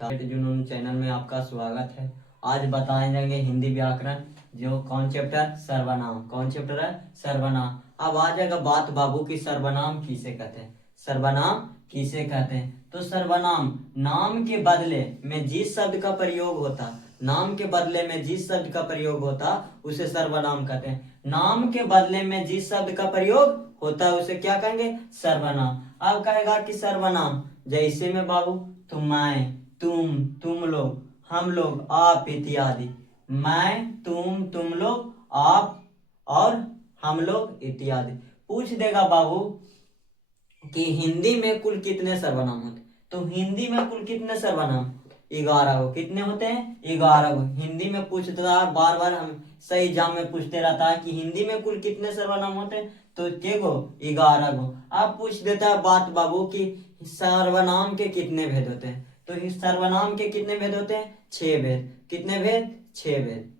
जुनून चैनल में आपका स्वागत है। आज बताए जाएंगे हिंदी व्याकरण, जो कौन चैप्टर सर्वनाम। कौन चैप्टर है? सर्वनाम। अब आ जाएगा बात बाबू की सर्वनाम किसे कहते हैं। सर्वनाम किसे कहते हैं? तो सर्वनाम नाम के बदले में जिस शब्द का प्रयोग होता, नाम के बदले में जिस शब्द का प्रयोग होता उसे सर्वनाम कहते हैं। नाम के बदले में जिस शब्द का प्रयोग होता है उसे क्या कहेंगे? सर्वनाम। अब कहेगा कि सर्वनाम जैसे में बाबू तो मैं, तुम लोग, हम लोग, आप इत्यादि। मैं, तुम लोग, आप और हम लोग इत्यादि। पूछ देगा बाबू कि हिंदी में कुल कितने सर्वनाम होते? तो हिंदी में कुल कितने सर्वनाम? 11 गो। कितने होते हैं? 11 गो। हिंदी में पूछता है बार बार, हम सही एग्जाम में पूछते रहता है कि हिंदी में कुल कितने सर्वनाम होते हैं? तो के गो? 11 गो। अब पूछ देता है बात बाबू की सर्वनाम के कितने भेद होते हैं? तो इस सर्वनाम के कितने भेद होते हैं? 6 भेद। कितने भेद? 6 भेद।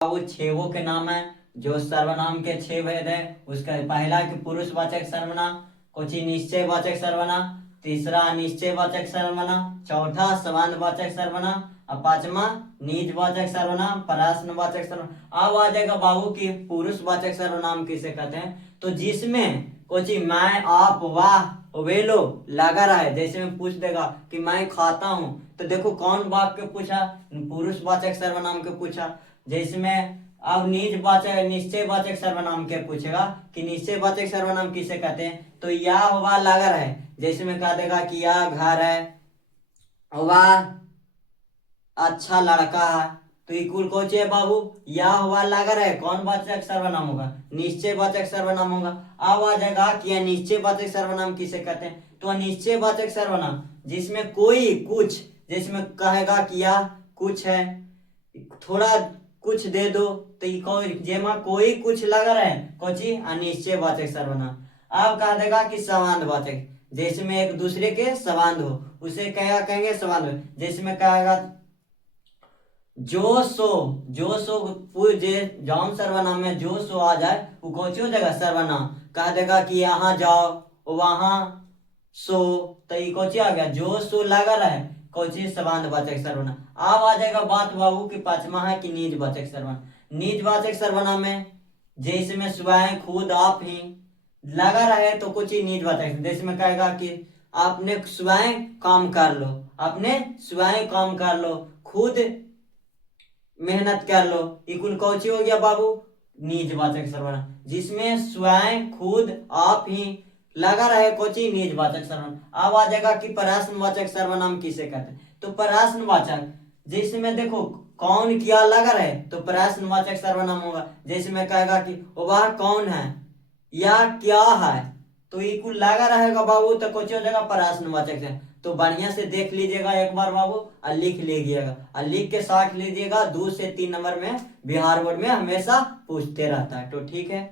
बाबू 6 के नाम है। जो सर्वनाम के 6 भेद है उसका पहला कि पुरुषवाचक सर्वनाम, कुछ निश्चयवाचक सर्वनाम, तीसरा अनिश्चयवाचक सर्वनाम, चौथा संबंधवाचक सर्वनाम और पांचवा निजवाचक सर्वनाम, प्रश्नवाचक सर्वनाम। अब आ जाएगा बाबू की पुरुषवाचक सर्वनाम किसे कहते हैं? तो जिसमें कुछ मैं, आप, वाह, वे लोग लगा रहा है। जैसे में पूछ देगा कि मैं खाता हूं, तो देखो कौन वाक्य पूछा? पुरुषवाचक सर्वनाम के पूछा। जैसे में अब निजवाचक निश्चयवाचक सर्वनाम के पूछेगा कि निश्चयवाचक सर्वनाम किसे कहते हैं? तो या हुआ लगा है। जैसे में कह देगा कि यह घर है, वह अच्छा लड़का है, तो इकुल कोचे है बाबू? या हुआ लगा रहे। कौन वाचक सर्वनाम होगा? निश्चयवाचक सर्वनाम होगा। अब आ जाएगा कि अनिश्चयवाचक सर्वनाम किसे कहते हैं? तो अनिश्चयवाचक सर्वनाम जिसमें कोई कुछ, जिसमें कहेगा कि यह कुछ है, थोड़ा कुछ दे दो, तो जेमा कोई कुछ लगा रहे कोची अनिश्चयवाचक सर्वनाम। अब कह देगा कि संबंधवाचक, जैसे में एक दूसरे के संबंध हो उसे कहेगा, कहेंगे संबंध। जैसे में कहेगा जो सो पूजे जौन सर्वनाम में जो सो आ जाए वो कौन हो जाएगा? सर्वनाम। कह देगा कि यहाँ जाओ, वहां सो, तो ये कौची आ गया? जो सो लगा रहे कौची संबंधवाचक सर्वनाम। अब आ जाएगा बात बाबू की पांचवा है कि निजवाचक सर्वनाम। निजवाचक सर्वनाम में जैसे में स्वयं, खुद, आप ही लगा रहे तो कुछ ही निजवाचक। जैसे में कहेगा कि आपने स्वयं काम कर लो, आपने स्वयं काम कर लो, खुद मेहनत कर लो, इकुल कौची हो गया बाबू? निजवाचक सर्वनाम। जिसमें स्वयं, खुद, आप ही लगा रहे कौची? निजवाचक सर्वनाम। अब आ जाएगा कि प्रश्नवाचक सर्वनाम किसे कहते हैं? तो प्रश्नवाचक जिसमें देखो कौन क्या लगा रहे तो प्रश्नवाचक सर्वनाम होगा। जैसे में कहेगा कि वह कौन है या क्या है, तो इकुल लगा रहेगा बाबू तो कुछ हो जाएगा प्रश्नवाचक से। तो बढ़िया से देख लीजिएगा एक बार बाबू और लिख लीजिएगा, और लिख के साथ लीजिएगा। 2 से 3 नंबर में बिहार बोर्ड में हमेशा पूछते रहता है। तो ठीक है।